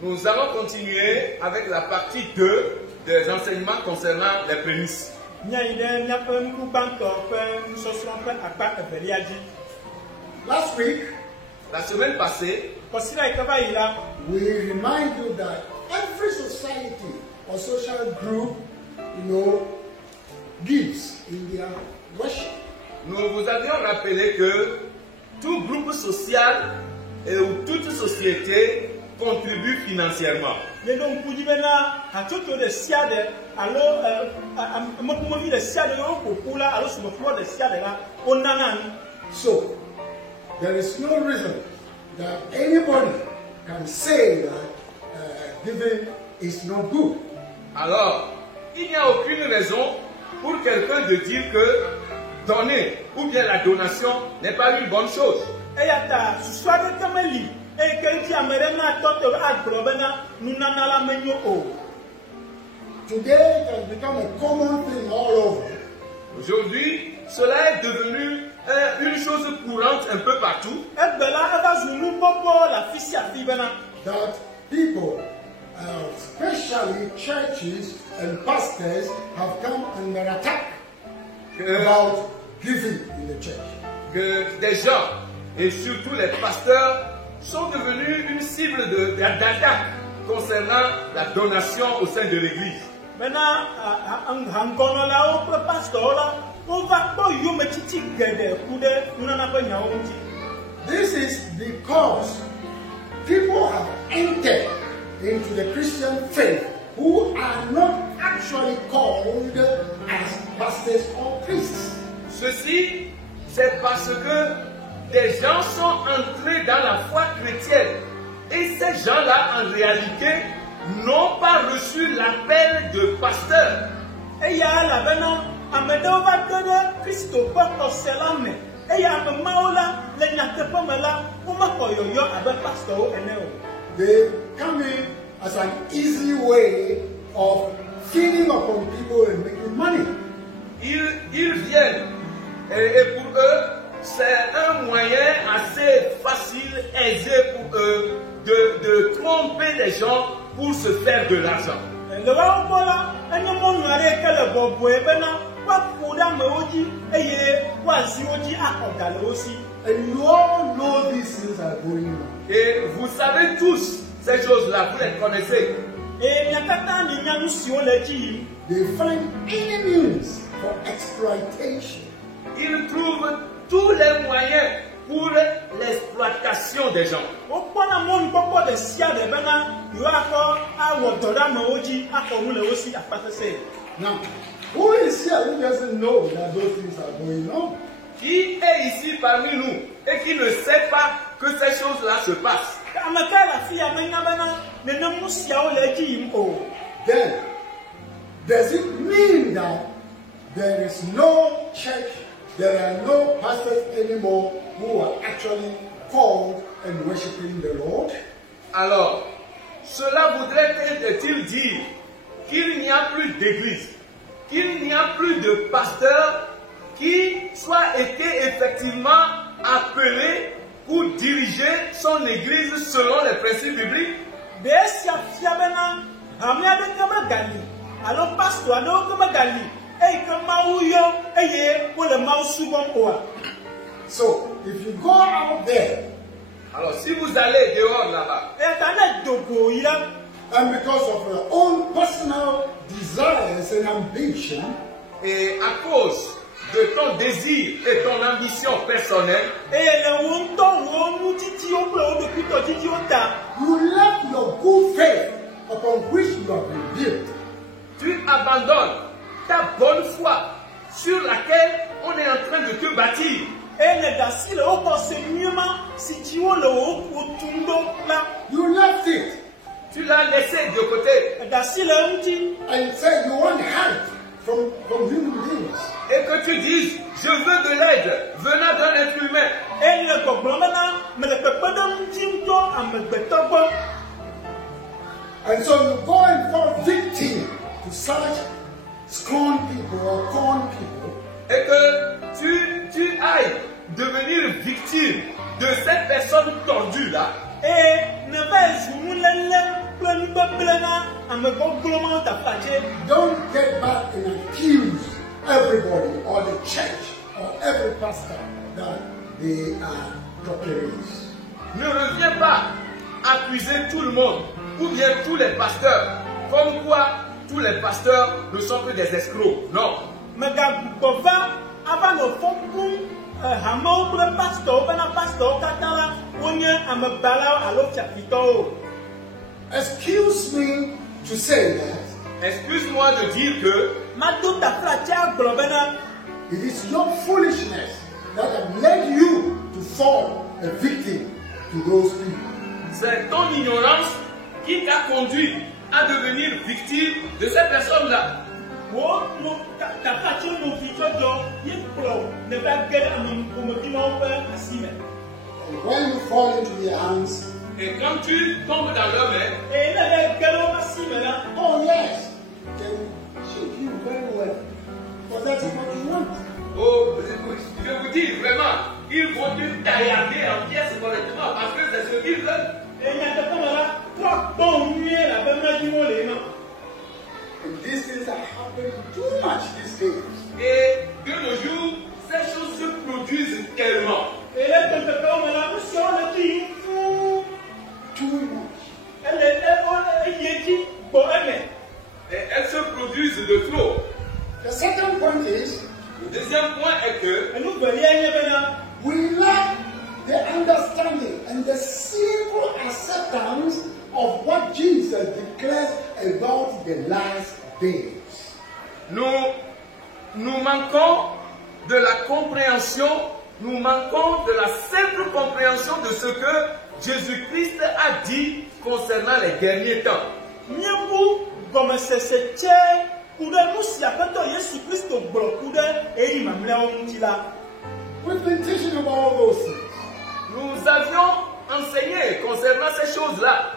Nous allons continuer avec la partie 2 des enseignements concernant les prémices. Last week, La semaine passée, we remind you that every society or social group, gives in their worship. nous vous avions rappelé que tout groupe social ou toute société contribue financièrement. So, there is no reason that anybody can say that giving is not good. Alors, il n'y a aucune raison pour quelqu'un de dire que donner ou bien la donation n'est pas une bonne chose. Today it has become a common thing all over. Aujourd'hui, cela est devenu une chose courante un peu partout. That people, especially churches and pastors, have come under attack about giving in the church. Que des gens, et surtout les pasteurs, sont devenus une cible d'attaque concernant la donation au sein de l'Église. This is because people have entered into the Christian faith who are not actually called as pastors or priests. Ceci, c'est parce que des gens sont entrés dans la foi chrétienne et ces gens-là, en réalité, n'ont pas reçu l'appel de pasteur. They come in as an easy way of feeding upon people and making money. Ils viennent et pour eux, c'est un moyen assez facile, aisé pour eux de tromper les gens pour se faire de l'argent. And you all know these things are going on. Et vous savez tous ces choses-là, vous les connaissez. They find any means for exploitation. Ils trouvent tous les moyens pour l'exploitation des gens. Now, who is here who doesn't know that those things are going on? Qui est ici parmi nous et qui ne sait pas que ces choses-là se passent? Then, does it mean that there is no church, there are no pastors anymore who are actually called and worshiping the Lord? Alors, cela voudrait-il dire qu'il n'y a plus d'église, qu'il n'y a plus de pasteurs qui soient été effectivement appelés pour diriger son église selon les principes bibliques? So, if you go out there, alors si vous allez dehors là-bas, and because of your own personal desires and ambition, et à cause de ton désir et ton ambition personnelle, you left your good faith upon which you have been built. tu abandonnes ta bonne foi sur laquelle on est en train de te bâtir. You left it Tu l'as laissé de côté and said you want help from human beings. et que tu dises, je veux de l'aide venant d'un être humain. And so you go and fall victim to such scorned people or corned people. Et que tu ailles devenir victime de cette personne tordue là. Don't get back and accuse everybody or the church or every pastor that they are doctorates. Ne reviens pas accuser tout le monde ou bien tous les pasteurs comme quoi tous les pasteurs ne sont que des escrocs. Non. Excuse me to say that. Excuse-moi de dire que it is your foolishness that have led you to fall a victim to those people. C'est ton ignorance qui t'a conduit à devenir victime de ces personnes-là. When you fall into their hands, Et quand tu tombes dans leurs mains, oh yes, they will treat you very well. But that's what you want. oh, je vous dis vraiment, ils vont te taillarder en pièces correctement parce que c'est ce qu'ils veulent. And these things are happening too much these days. Et de nos jours, ces choses se produisent tellement. Too much. Et elles se produisent de trop. The second point is, Le deuxième point est que we lack the understanding and the simple acceptance of what Jesus declares about the last days. nous manquons de la compréhension, nous manquons de la simple compréhension de ce que Jésus-Christ a dit concernant les derniers temps. We've been teaching about all those things. Nous avions enseigné concernant ces choses-là.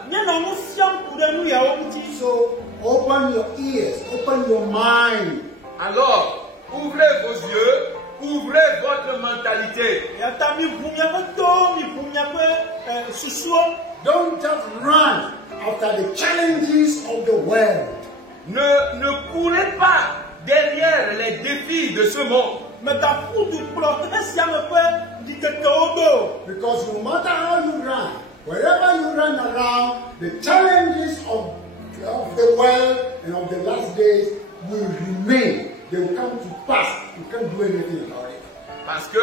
So open your ears, open your mind. Alors, ouvrez vos yeux, ouvrez votre mentalité. Don't just run after the challenges of the world. Ne courez pas derrière les défis de ce monde. Because no matter how you run, wherever you run around, the challenges of the world and of the last days will remain. They will come to pass. You can't do anything about it. Parce que,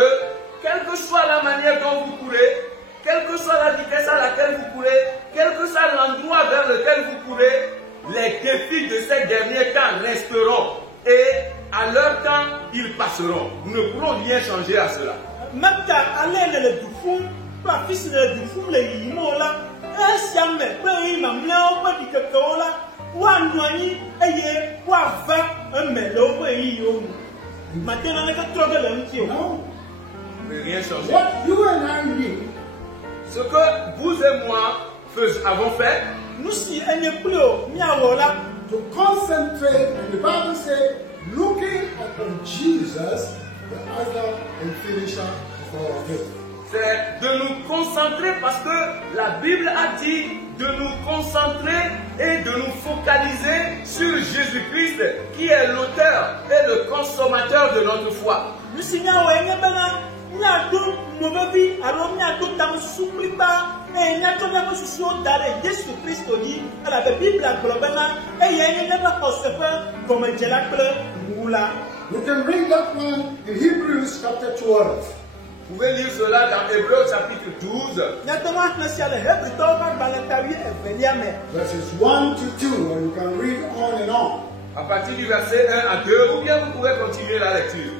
quelle que soit la manière dont vous courez, quelle que soit la vitesse à laquelle vous courez, quel que soit l'endroit vers lequel vous courez, les défis de ces derniers temps resteront. Et à leur temps, ils passeront. Nous ne pourrons rien changer à cela. No. Ne rien changer. What you and I need Ce que vous et moi avons fait, to concentrate, and the Bible says, looking upon Jesus, the author and finisher of our faith. c'est de nous concentrer parce que la Bible a dit de nous concentrer et de nous focaliser sur Jésus-Christ qui est l'auteur et le consommateur de notre foi. You can read that one in Hebrews chapter 12. Vous pouvez lire cela dans Hébreux chapitre 12. Verses 1 to 2, and you can read on and on. À partir du verset 1 à 2, ou bien vous pouvez continuer la lecture.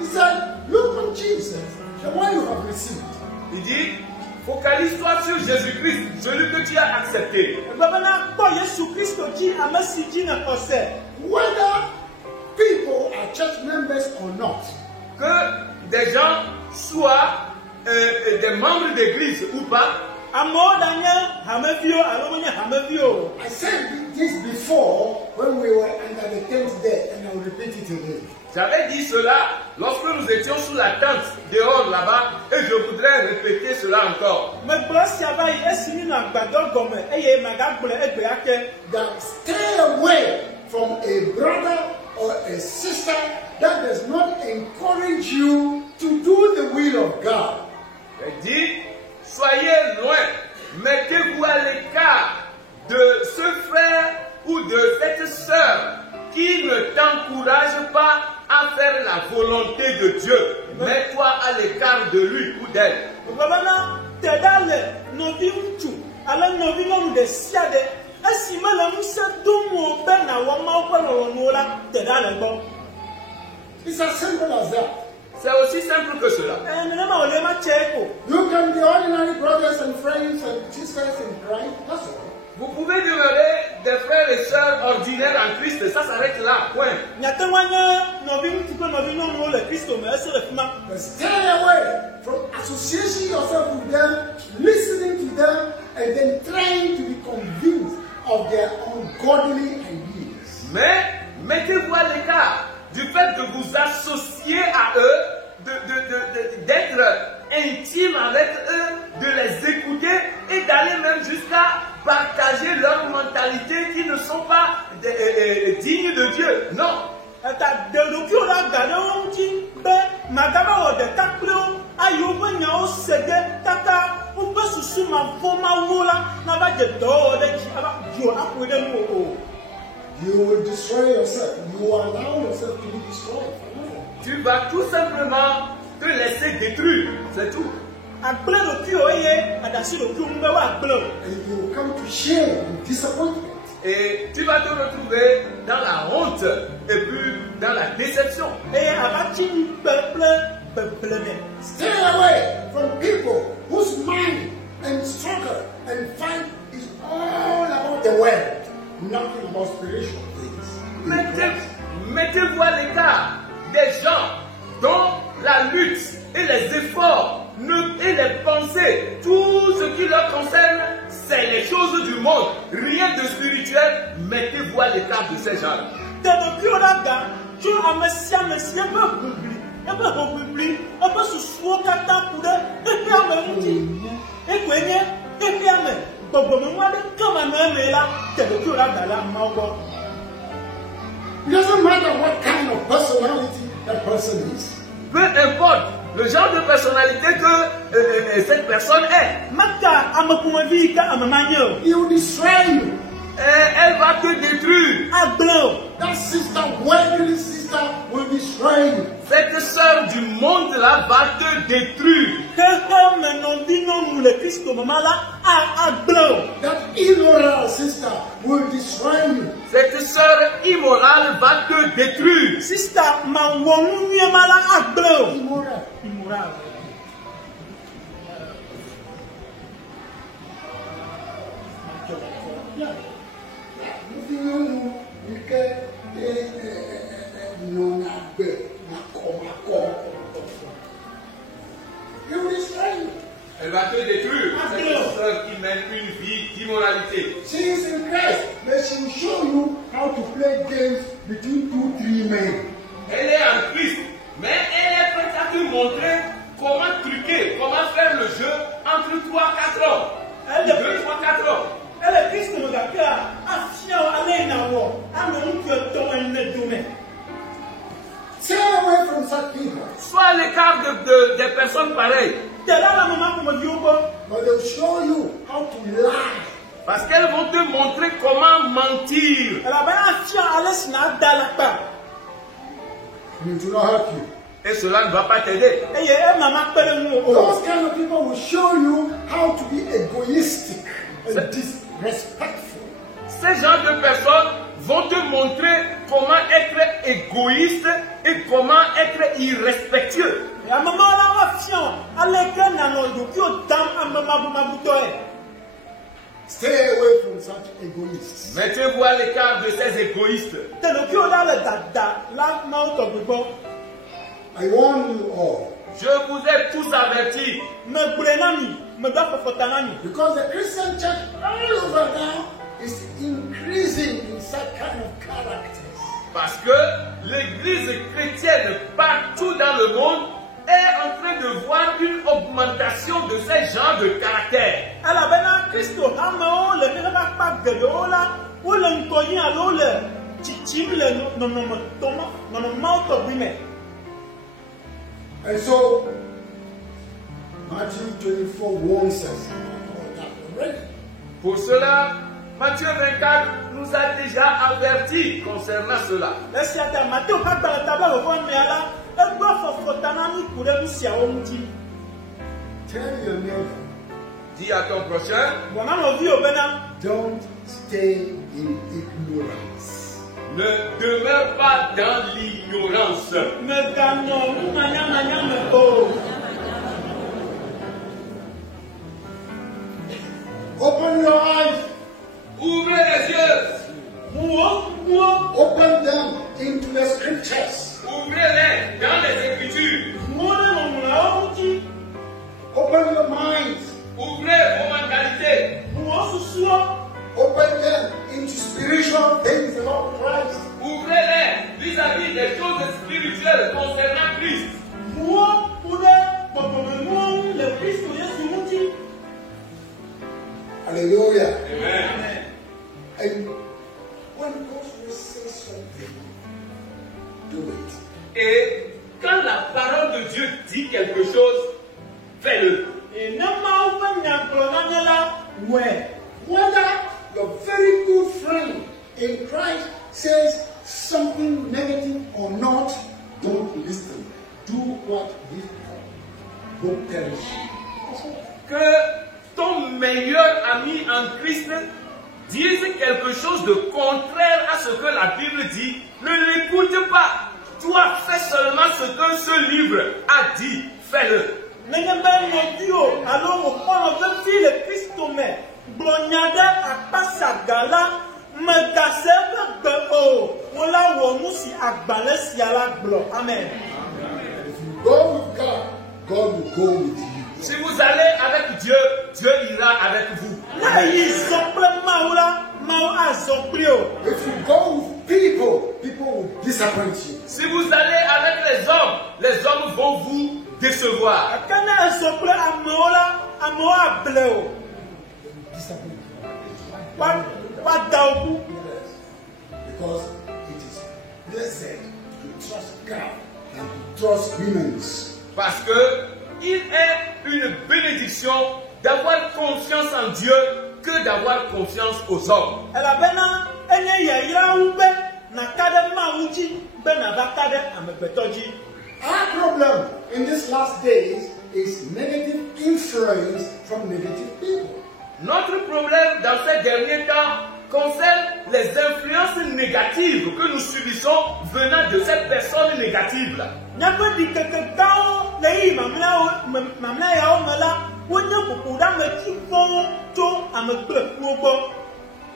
He said, look on Jesus, the one you have received. Il dit, focalise-toi sur Jésus-Christ, celui que tu as accepté. Whether people are church members or not, Que des gens soient des membres d'église ou pas, I said this before when we were under the tent there, and I'll repeat it again. J'avais dit cela lorsque nous étions sous la tente dehors là-bas et je voudrais répéter cela encore. That stay away from a brother or a sister that does not encourage you to do the will of God. J'ai dit, soyez loin, mettez-vous à l'écart de ce frère ou de cette sœur qui ne t'encourage pas à faire la volonté de Dieu. Mets-toi à l'écart de lui ou d'elle. It's as simple as that. C'est aussi simple que cela. You can be ordinary brothers and friends and sisters in Christ. That's all. Vous pouvez demeurer des frères et sœurs ordinaires en Christ, ça s'arrête là, point. But stay away from associating yourself with them, listening to them, and then trying to be convinced of their ungodly ideas. Mais mettez-vous à l'écart du fait de vous associer à eux, d'être intime avec eux, de les écouter et d'aller même jusqu'à partager leur mentalité qui ne sont pas dignes de Dieu. Non. You will destroy yourself. You will allow yourself to be destroyed. Tu vas tout simplement te laisser détruire. C'est tout. And you will come to shame and disappointment. Et tu vas te retrouver dans la honte et puis dans la déception. Stay away from people whose mind and struggle and fight is all about the world, nothing about spiritual things. Mettez-vous à l'écart des gens dont la lutte et les efforts et les pensées, tout ce qui leur concerne, c'est les choses du monde, rien de spirituel. Mettez-vous à l'écart de ces gens. It doesn't matter what kind of personality that person is. Peu importe le genre de personnalité que cette personne est. He will destroy you. Elle va te détruire. That sister, worldly sister, will destroy you. Cette sœur du monde là va te détruire. That immoral sister will destroy you. Cette sœur immorale va te détruire. Immoral. Elle va te détruire. Cette sœur qui mène une vie d'immoralité. She is in Christ, but she will show you how to play games between 2-3 men. Elle est en Christ, mais elle est prête à te montrer comment truquer, comment faire le jeu entre 3-4 hommes. 2-3-4 hommes. Stay away from such people. Sois à l'écart des personnes pareilles. But they'll show you how to lie. Parce qu'elles vont te montrer comment mentir. It will not help you. Et cela ne va pas t'aider. Those kind of people will show you how to be egoistic and disrespectful. Ces genres de personnes vont te montrer comment être égoïste et comment être irrespectueux. Stay away from such egoists. Mettez-vous à l'écart de ces égoïstes. I warn you all. Je vous ai tous avertis. Because the Christian church all over now is increasing in such kind of characters. Parce que l'église chrétienne partout dans le monde est en train de voir une augmentation de ces genres de caractères. And so, Matthew 24 warns us about that already. Pour cela, Matthieu 24 nous a déjà avertis concernant cela. Tell your neighbor, Dis à ton prochain, don't stay in ignorance. ne demeure pas dans l'ignorance. Open your eyes. Ouvrez les yeux. Open them into the scriptures. Ouvrez-les dans les Écritures. Open your minds. Ouvrez vos mentalités. Open them into spiritual things about Christ. Ouvrez-les vis-à-vis des choses spirituelles concernant Christ. Hallelujah. Amen. And when God will say something, do it. Et quand la parole de Dieu dit quelque chose, fais-le. Whether your very good friend in Christ says something negative or not, don't listen. Do what he told. Don't perish. Que ton meilleur ami en Christ dise quelque chose de contraire à ce que la Bible dit, ne l'écoute pas. Toi, fais seulement ce que ce livre a dit. Fais-le. If Amen. you go with God, God will go with you. Si vous allez avec Dieu, Dieu ira avec vous. If you go with people, people will disappoint you. Si vous allez avec les hommes vont vous décevoir. Disappoint you. Because it is blessed to trust God and to trust humans. Parce que il est une bénédiction d'avoir confiance en Dieu que d'avoir confiance aux hommes. Our problem in these last days is negative influence from negative people. Notre problème dans ces derniers temps concerne les influences négatives que nous subissons venant de ces personnes négatives.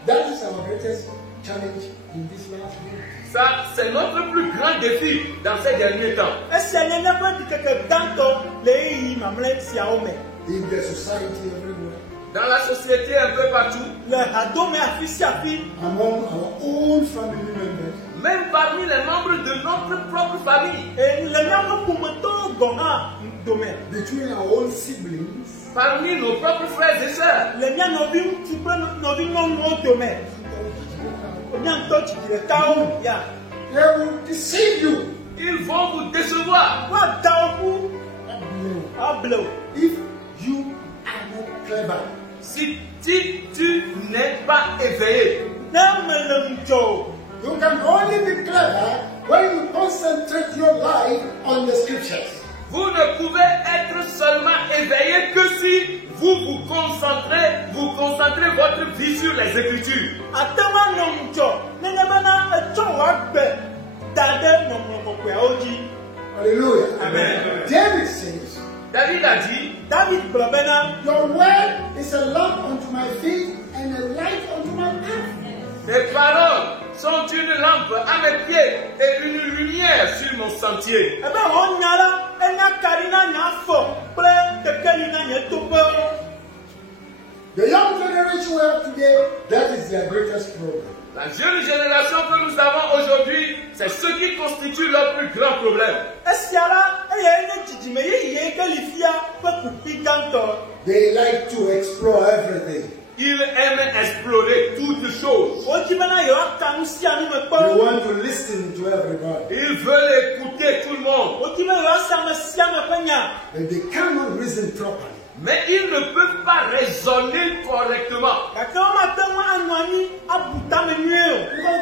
That is our greatest challenge in this last year. Ça, c'est notre plus grand défi dans ces derniers temps. In the society everywhere. Dans la société un peu partout. Among our own family members. Même parmi les membres de notre propre famille. Between our own siblings. Parmi nos propres frères et sœurs. They will deceive you. Ils vont vous décevoir. If you are not clever. Si tu n'es pas éveillé. You can only be clever when you concentrate your life on the scriptures. Vous ne pouvez être seulement éveillé que si vous concentrez votre vie sur les Écritures. Hallelujah. Amen. David says, David a dit, your word is a lamp unto my feet and a light unto my path. tes paroles sont une lampe à mes pieds et une lumière sur mon sentier. generation we have today, that is their greatest problem. La jeune génération que nous avons aujourd'hui, c'est ce qui constitue leur plus grand problème. They like to explore everything. Ils aiment explorer toutes choses. They want to listen to everybody. Ils veulent écouter tout le monde. And they cannot reason properly. Mais ils ne peuvent pas raisonner correctement. Because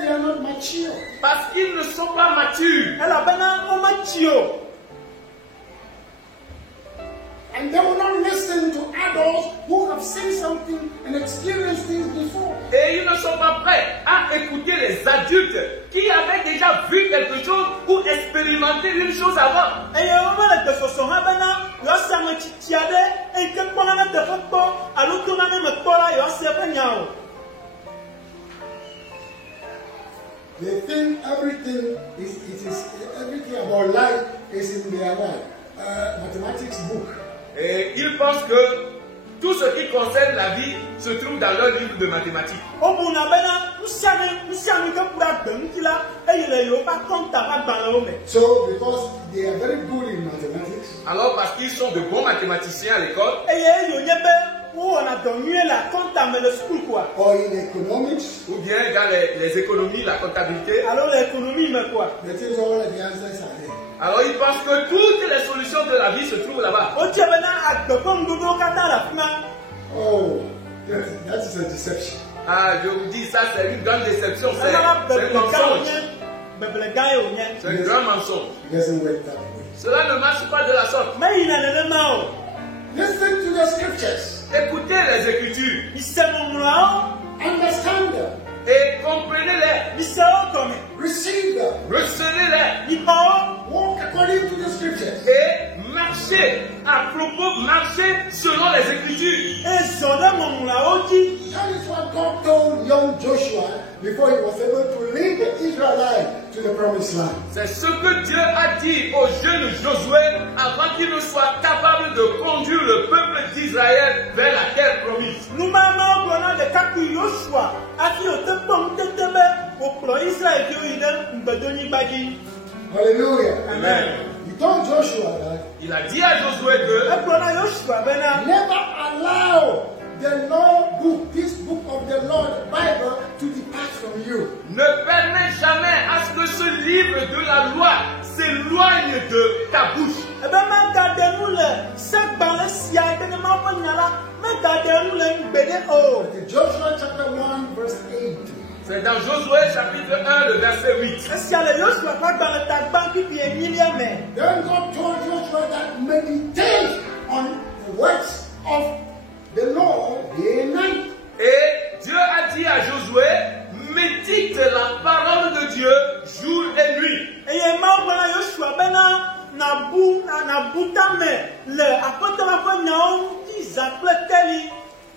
they are not mature. Parce qu'ils ne sont pas matures. And they will not listen to adults who have seen something and experienced things before. Et ils ne sont pas prêts à écouter les adultes qui avaient déjà vu quelque chose ou expérimenté une chose avant. They think everything about life is in their mathematics book. Et ils pensent que tout ce qui concerne la vie se trouve dans leur livre de mathématiques. So, because they are very good in mathematics, Alors parce qu'ils sont de bons mathématiciens à l'école, or in economics, ou bien dans les économies, la comptabilité, that is all the answers are there. alors ils pensent que toutes les solutions de la vie se trouvent là-bas. Oh, that is a deception. Ah, je vous dis, ça c'est une grande déception, c'est un mensonge. C'est un grand mensonge. It doesn't work that way. Cela ne marche pas de la sorte. Listen to the scriptures. Écoutez les Écritures Understand them. et comprenez-les. Receive them. Recevez-les Walk according to the scriptures. et marchez à propos, marchez selon les Écritures. That is what God told young Joshua before he was able to lead the Israelites to the promised land. C'est ce que Dieu a dit au jeune Josué avant qu'il ne soit capable de conduire le peuple d'Israël vers la terre promise. Hallelujah. Amen. He told Joshua that Il a dit à Josué que never allow the law book, this book of the Lord, the Bible, to depart from you. ne permets jamais à ce que ce livre de la loi s'éloigne de ta bouche. Joshua chapter 1 verse 8. C'est dans Josué chapitre 1, le verset 8. Then God told Joshua that meditate on the words of the Lord day and night. Et Dieu a dit à Josué, médite la parole de Dieu jour et nuit.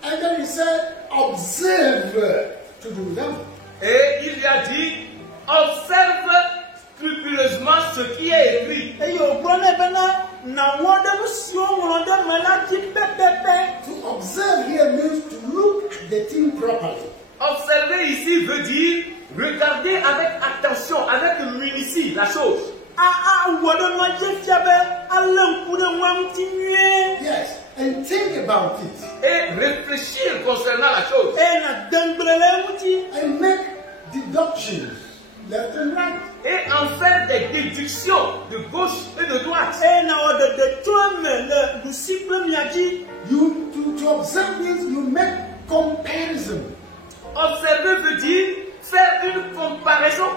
And then he said, observe to do them. Et il y a dit, observe scrupuleusement ce qui est écrit. To observe here means to look at the thing properly. Observer ici veut dire regarder avec attention, avec munitie la chose. Yes, and think about it. Et réfléchir concernant la chose. And make deductions left and right. Et en faire des déductions de gauche et de droite. To observe means you make comparison. Observer veut dire faire une comparaison.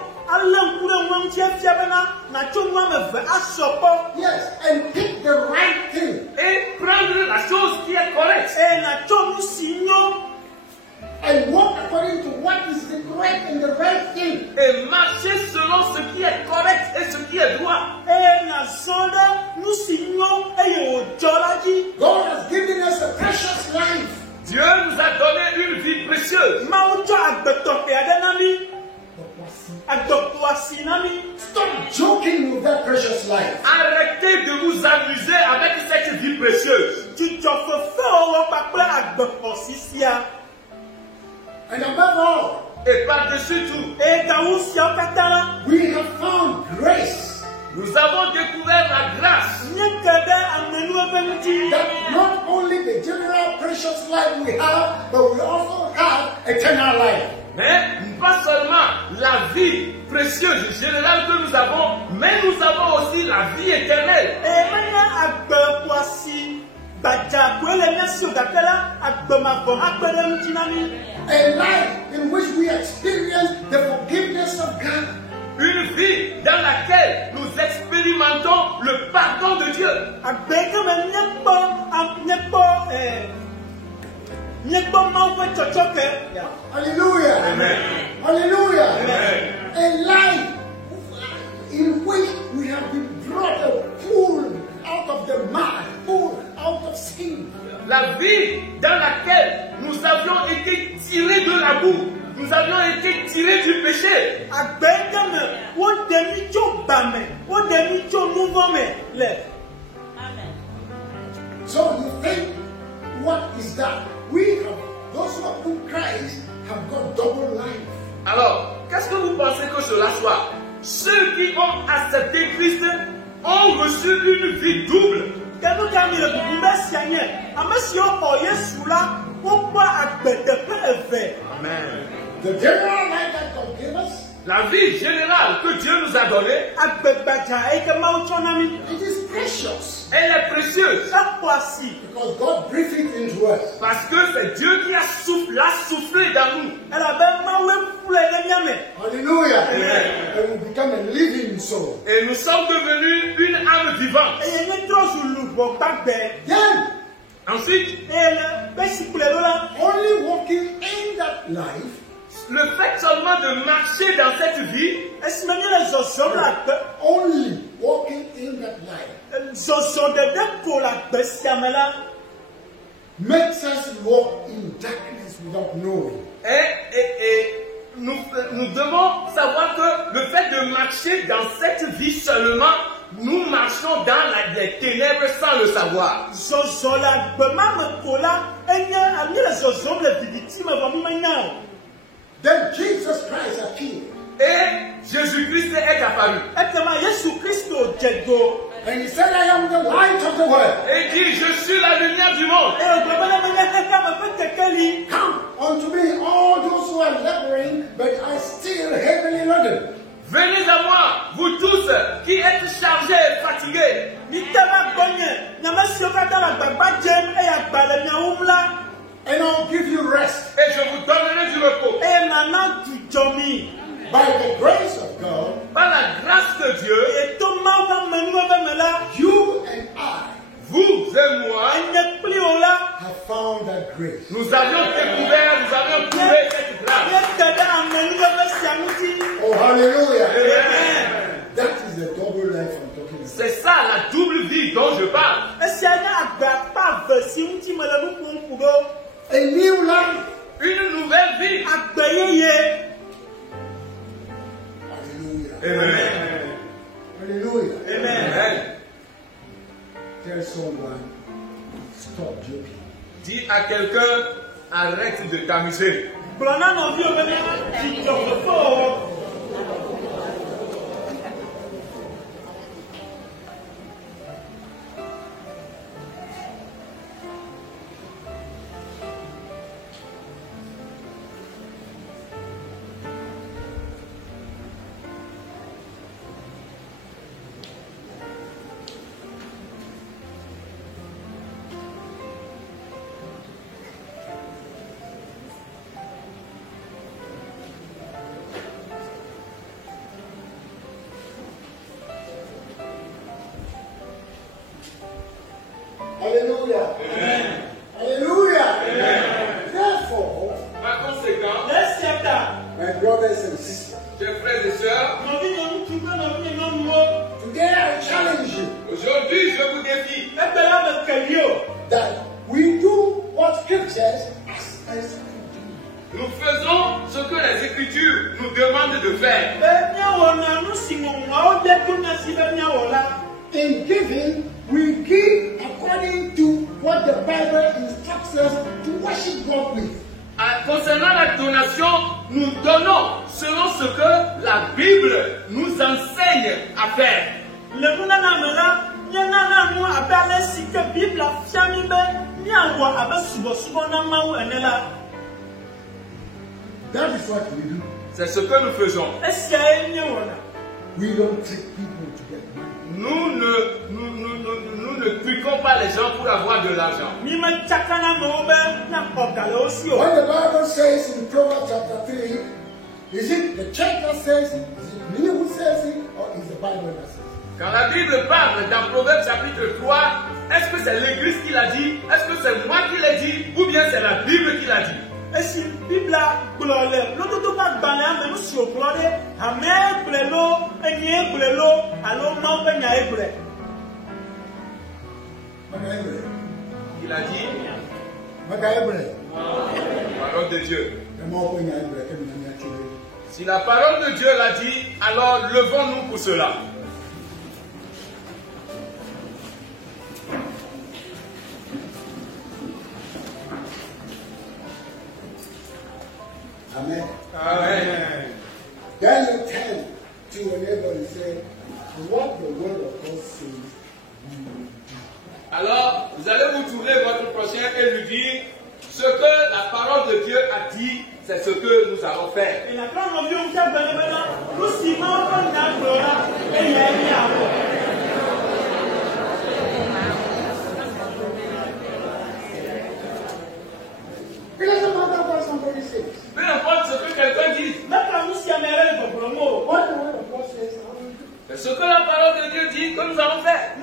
Yes, and pick the right thing. Et prendre la chose qui est correcte. And walk according to what is the correct and the right thing. Et marcher selon ce qui est correct et ce qui est droit. God has given us a precious life. Dieu nous a donné une vie précieuse. Stop joking with that precious life. Arrêtez de vous amuser avec cette vie précieuse. et par-dessus tout, we have found grace nous avons découvert la grâce. that not only the general precious life we have, but we also have eternal life. Mais pas seulement la vie précieuse générale que nous avons, mais nous avons aussi la vie éternelle. A life in which we experience the forgiveness of God. Une vie dans laquelle nous expérimentons le pardon de Dieu. Hallelujah. Amen. Hallelujah. Amen. A life in which we have been brought pulled out of the mud, pulled out of sin. La vie dans laquelle nous avions été tirés de la boue, nous avions été tirés du péché. So you think, what is that? We have, those who have put Christ have got double life. Alors, qu'est-ce que vous pensez que cela soit? Ceux qui ont accepté Christ ont reçu une vie double. Amen. The general life that God gave us, La vie générale que Dieu nous a donnée, it is precious elle est précieuse. because God breathed it into us. Parce que c'est Dieu qui l'a soufflé dans nous. Hallelujah. Amen. And we become a living soul. Et nous sommes devenus une âme vivante. Then, Ensuite, only walking in that life, le fait seulement de marcher dans cette vie, only walking in that life, makes us walk in darkness without knowing. et nous devons savoir que le fait de marcher dans cette vie seulement, nous marchons dans les ténèbres sans le savoir. Then Jesus Christ appeared. Et Jésus-Christ est apparu. And he said, I am the light of the world. Et il dit, je suis la lumière du monde. Come unto me, all those who are laboring, but are still heavily laden. Venez à moi, vous tous qui êtes chargés et fatigués. And I'll give you rest. Et je vous donnerai du repos. By the grace of God, Par la grâce de Dieu, you and I vous et moi, have found that grace. nous avions découvert, nous avions trouvé cette grâce. Oh, hallelujah. Amen. That is the double life I'm talking about. C'est ça la double vie dont je parle. A new life. Une nouvelle vie. Hallelujah. Amen. Hallelujah. Amen. Tell someone, stop joking. Dis à quelqu'un, arrête de t'amuser. Hallelujah. Amen. Hallelujah. Amen. Therefore, Par conséquent, my brothers and sisters, chers frères et sœurs, today I challenge you aujourd'hui je vous défie that we do what scriptures ask us to do. nous faisons ce que les Écritures nous demandent de faire. In giving, we give according to what the Bible instructs us to worship God with. Concernant la donation, nous donnons selon ce que la Bible nous enseigne à faire. That is what we do. C'est ce que nous faisons. We don't trick people to get money. Nous ne truquons pas les gens pour avoir de l'argent. When the Bible says in Proverbs chapter 3, is it the church that says it? Is it me who says it? Or is the Bible that says it? Quand la Bible parle dans Proverbes chapitre 3, est-ce que c'est l'Église qui l'a dit? Est-ce que c'est moi qui l'ai dit? Ou bien c'est la Bible qui l'a dit? Il a dit parole de Dieu. Si la parole de Dieu l'a dit, alors levons-nous pour cela. Amen. Amen. Daniel 10 to a neighbor and say, what the word of God says. Alors, vous allez vous tourner votre prochain et lui dire ce que la parole de Dieu a dit, c'est ce que nous allons faire. It doesn't matter what somebody says. Peu importe ce que quelqu'un dit, What the word of God says, how do we do? c'est ce que la parole de Dieu dit que nous allons faire.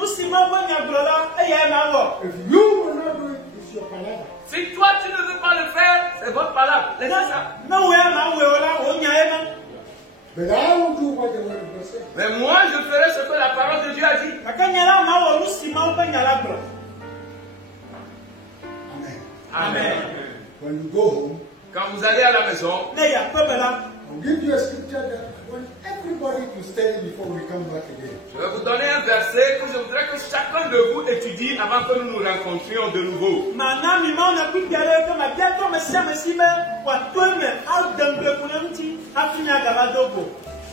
If you will not do it, it's your palaver. Si toi tu ne veux pas le faire, c'est votre parole. Laissez ça. But I will do what the word of God says. Mais moi je ferai ce que la parole de Dieu a dit. Amen. Amen. When you go home, Quand vous allez à la maison, I'll give you a scripture that I want everybody to study before we come back again. je vais vous donner un verset que je voudrais que chacun de vous étudie avant que nous nous rencontrions de nouveau.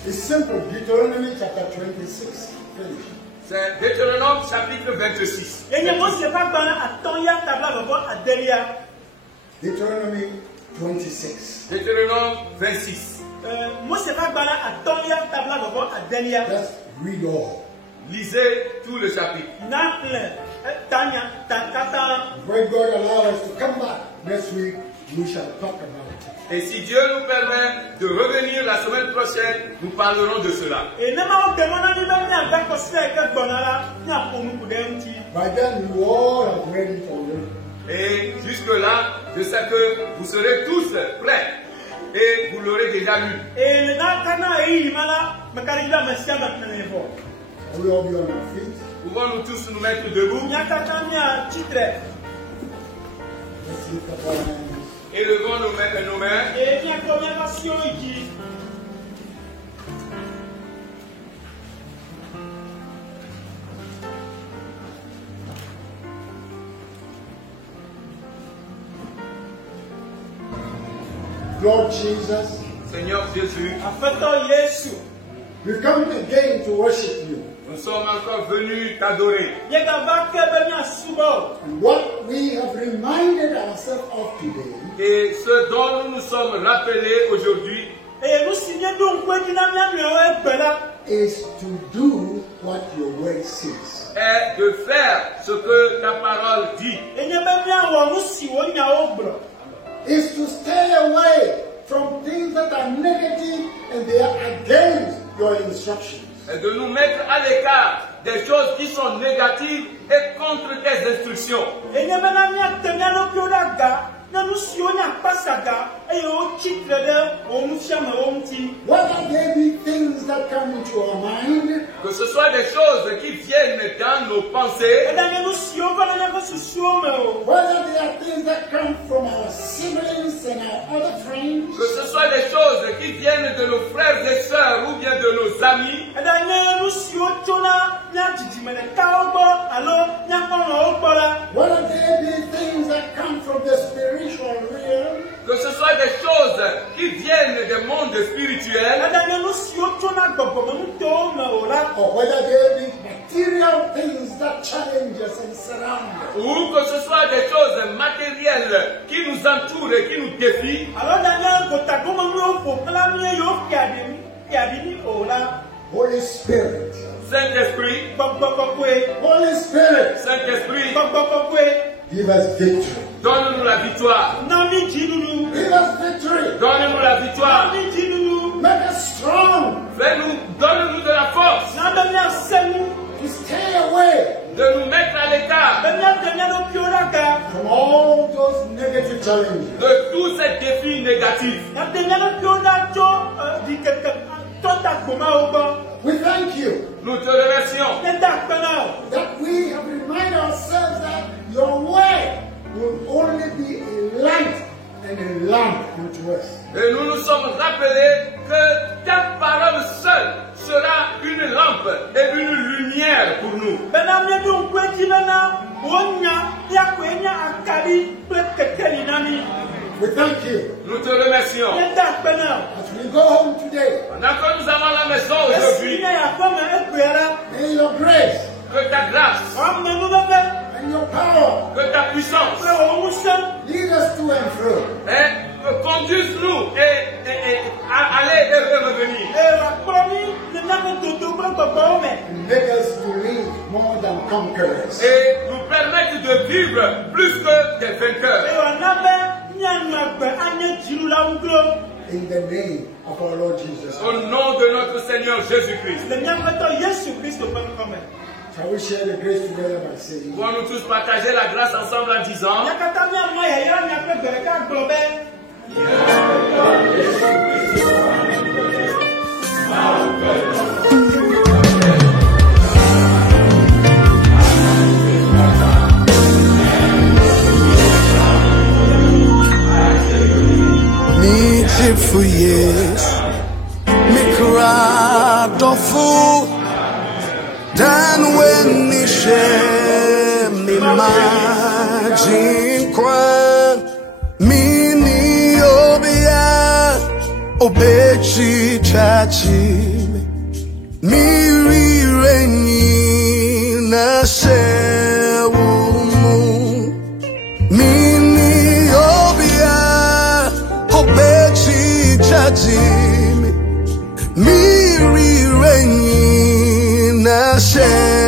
It's simple. Deuteronomy chapter 26. Finish. C'est Deutéronome chapitre 26. Deuteronomy 26. Deutéronome 26. Just read all. Lisez tout le chapitre. When God allows us to come back next week, we shall talk about it. Et si Dieu nous permet de revenir la semaine prochaine, nous parlerons de cela. By then, you all have read it already. Et jusque-là, je sais que vous serez tous prêts et vous l'aurez déjà lu. We all be on our feet. Pouvons-nous tous nous mettre debout Let's lift up our hands. et levons nos mains. Lord Jesus, Seigneur Jésus, we come again to worship you. nous sommes encore venus t'adorer. And what we have reminded ourselves of today Et ce dont nous nous sommes rappelés aujourd'hui, is to do what your word says. est de faire ce que ta parole dit. Is to stay away from things that are negative and they are against your instructions. Et de nous mettre à l'écart des choses qui sont négatives et contre tes instructions. Whether there be things that come into our mind, Que ce soit des choses qui viennent dans nos pensées, whether there are things that come from our siblings and our other friends, que ce soit des choses qui viennent de nos frères et sœurs ou bien de nos amis, whether there be things that come from the spiritual realm, que ce soit des choses qui viennent des mondes spirituels, or whether they be material things that challenge us and surround us. ou que ce soit des choses matérielles qui nous entourent et qui nous défient, Holy Spirit, Saint-Esprit, Holy Spirit, Saint-Esprit, give us victory. donne-nous la victoire. Give us victory. Donne-nous la victoire. Make us strong Donne-nous de la force to stay away de nous mettre à l'écart from all those negative challenges. de tous ces défis négatifs. We thank you Nous te remercions that we have reminded ourselves that your word will only be a light and a lamp unto us. et nous nous sommes rappelés que ta parole seule sera une lampe et une lumière pour nous. We thank you Nous te remercions. as we go home today. Pendant que nous allons à la maison aujourd'hui, May your grace que ta grâce, and your power que ta puissance lead us to and fro. conduise-nous et aller et revenir. And make us to live more than conquerors. Et nous permettre de vivre plus que des vainqueurs. In the name of our Lord Jesus. Au nom de notre Seigneur Jésus-Christ. Shall we share the grace together by saying, Pouvons-nous tous partager la grâce ensemble en disant Me tip for years, me cried awful. Dan when me share me imagine cry me ni obia obechi chachi me reni na se umu me ni obia obechi chachi me reni na se